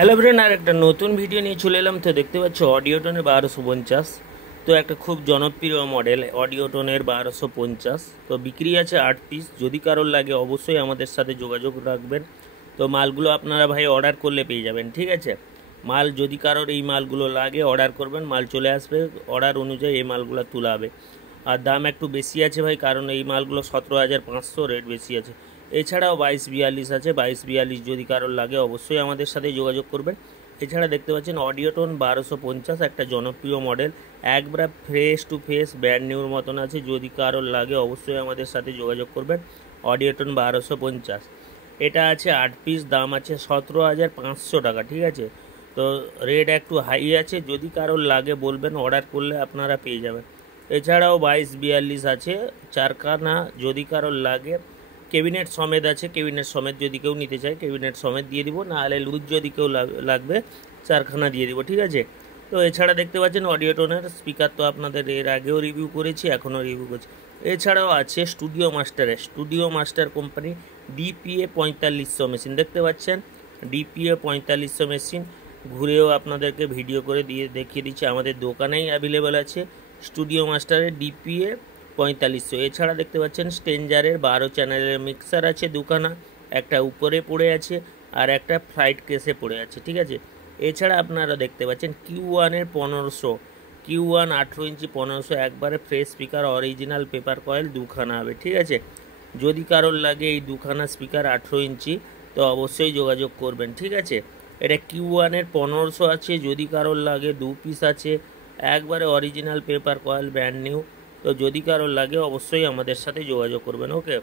Hello brain, আর একটা নতুন video নিয়ে চলে এলাম। তো দেখতে পাচ্ছ অডিওটনের 1250। তো একটা খুব জনপ্রিয় মডেল অডিওটনের 1250। তো বিক্রি আছে 8 পিস। যদি কারোর লাগে অবশ্যই আমাদের সাথে যোগাযোগ রাখবেন। তো মালগুলো আপনারা ভাই অর্ডার করলে পেয়ে যাবেন, ঠিক আছে। মাল যদি কারোর এই মালগুলো লাগে অর্ডার করবেন, মাল চলে আসবে, অর্ডার অনুযায়ী এই মালগুলো তোলা হবে। আর দাম একটু বেশি আছে ভাই, কারণ এই মালগুলো 17,500 রেট বেশি আছে। এছাড়াও 2242 আছে, 2242 যদি কারোর লাগে অবশ্যই আমাদের সাথে যোগাযোগ করবেন। এছাড়া দেখতে পাচ্ছেন অডিওটন 1250, একটা জনপ্রিয় মডেল, একবার ফ্রেশ টু ফেস ব্র্যান্ড নিউর মতন আছে। যদি কারোর লাগে অবশ্যই আমাদের সাথে যোগাযোগ করবেন। অডিওটন 1250 এটা আছে 8 পিস, দাম আছে 17,500 টাকা, ঠিক আছে। তো রেট একটু হাই আছে, যদি কারোর লাগে বলবেন, অর্ডার করলে আপনারা পেয়ে যাবেন। এছাড়াও 2242 আছে চারখানা, যদি কারোর লাগে। ক্যাবিনেট সমেত আছে, ক্যাবিনেট সমেত যদি কেউ নিতে চায় ক্যাবিনেট সমেত দিয়ে দিব, নাহলে লুজ যদি কেউ লাগবে চারখানা দিয়ে দিব, ঠিক আছে। তো এছাড়া দেখতে পাচ্ছেন অডিওটনের স্পিকার, তো আপনাদের এর আগেও রিভিউ করেছি, এখনও রিভিউ করছি। এছাড়াও আছে studio master company DPA 4500 machine, দেখতে পাচ্ছেন ডিপিএ 4500 মেশিন। ঘুরেও আপনাদেরকে ভিডিও করে দিয়ে দেখিয়ে দিচ্ছি, আমাদের দোকানেই অ্যাভেলেবেল আছে স্টুডিও মাস্টারের ডিপিএ 4500। এছাড়া দেখতে পাচ্ছেন স্টেঞ্জারের 12 চ্যানেলের মিক্সার আছে দুখানা, একটা উপরে পড়ে আছে আর একটা ফ্লাইট কেসে পড়ে আছে, ঠিক আছে। এছাড়া আপনারা দেখতে পাচ্ছেন কিউ1-এর 1500, কিউ1 18 ইঞ্চি 1500, একবারে fresh speaker, original paper coil দুখানা হবে, ঠিক আছে। যদি কারোর লাগে এই দুখানা স্পিকার 18 ইঞ্চি তো অবশ্যই যোগাযোগ করবেন, ঠিক আছে। এটা কিউ1-এর 1500 আছে, যদি কারোর লাগে 2 পিস আছে, একবারে original paper coil brand new. তো যদি কারোর লাগে অবশ্যই আমাদের সাথে যোগাযোগ করবেন, ওকে।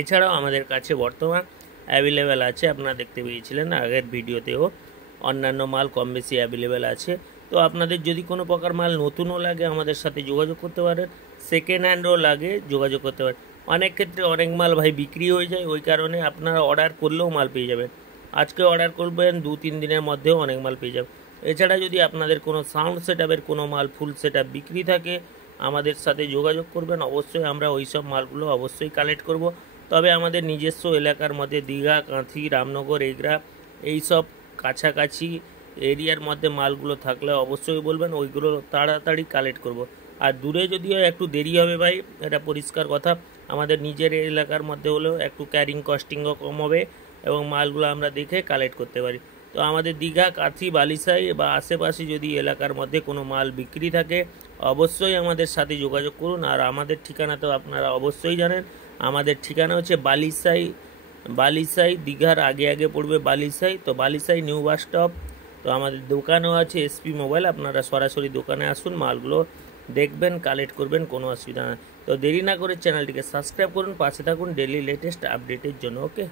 এছাড়াও আমাদের কাছে বর্তমান অ্যাভেলেবেল আছে, আপনারা দেখতে পেয়েছিলেন আগের ভিডিওতেও, অন্যান্য মাল কম বেশি অ্যাভেলেবেল আছে। তো আপনাদের যদি কোনো প্রকার মাল নতুনও লাগে আমাদের সাথে যোগাযোগ করতে পারেন, সেকেন্ড হ্যান্ডও লাগে যোগাযোগ করতে পারেন। অনেক ক্ষেত্রে অনেক মাল ভাই বিক্রি হয়ে যায়, ওই কারণে আপনারা অর্ডার করলেও মাল পেয়ে যাবেন। আজকে অর্ডার করবেন 2-3 দিনের মধ্যেও অনেক মাল পেয়ে যাবেন। এছাড়া যদি আপনাদের কোনো সাউন্ড সেটআপের কোনো মাল ফুল সেটআপ বিক্রি থাকে আমাদের সাথে যোগাযোগ করবেন, অবশ্যই আমরা ওই সব মালগুলো অবশ্যই কালেক্ট করব। তবে আমাদের নিজস্ব এলাকার মধ্যে দীঘা, কাঁথি, রামনগর, এগরা এইসব কাছাকাছি এরিয়ার মধ্যে মালগুলো থাকলে অবশ্যই বলবেন, ওইগুলো তাড়াতাড়ি কালেক্ট করব। আর দূরে যদিও একটু দেরি হবে ভাই, এটা পরিষ্কার কথা, আমাদের নিজের এলাকার মধ্যে হলেও একটু ক্যারিং কস্টিংও কম হবে এবং মালগুলো আমরা দেখে কালেক্ট করতে পারি। তো আমাদের দীঘা, কাঁথি, বালিসাই বা আশেপাশে যদি এলাকার মধ্যে কোনো মাল বিক্রি থাকে অবশ্যই আমাদের সাথে যোগাযোগ করুন। আর আমাদের ঠিকানা তো আপনারা অবশ্যই জানেন, আমাদের ঠিকানা হচ্ছে বালিসাই দীঘার আগে আগে পড়বে বালিসাই। তো বালিসাই নিউ বাস স্টপ। তো আমাদের দোকানও আছে এসপি মোবাইল, আপনারা সরাসরি দোকানে আসুন, মালগুলো দেখবেন, কালেক্ট করবেন, কোনো অসুবিধা নেই। তো দেরি না করে চ্যানেলটিকে সাবস্ক্রাইব করুন, পাশে থাকুন ডেইলি লেটেস্ট আপডেটের জন্য, ওকে।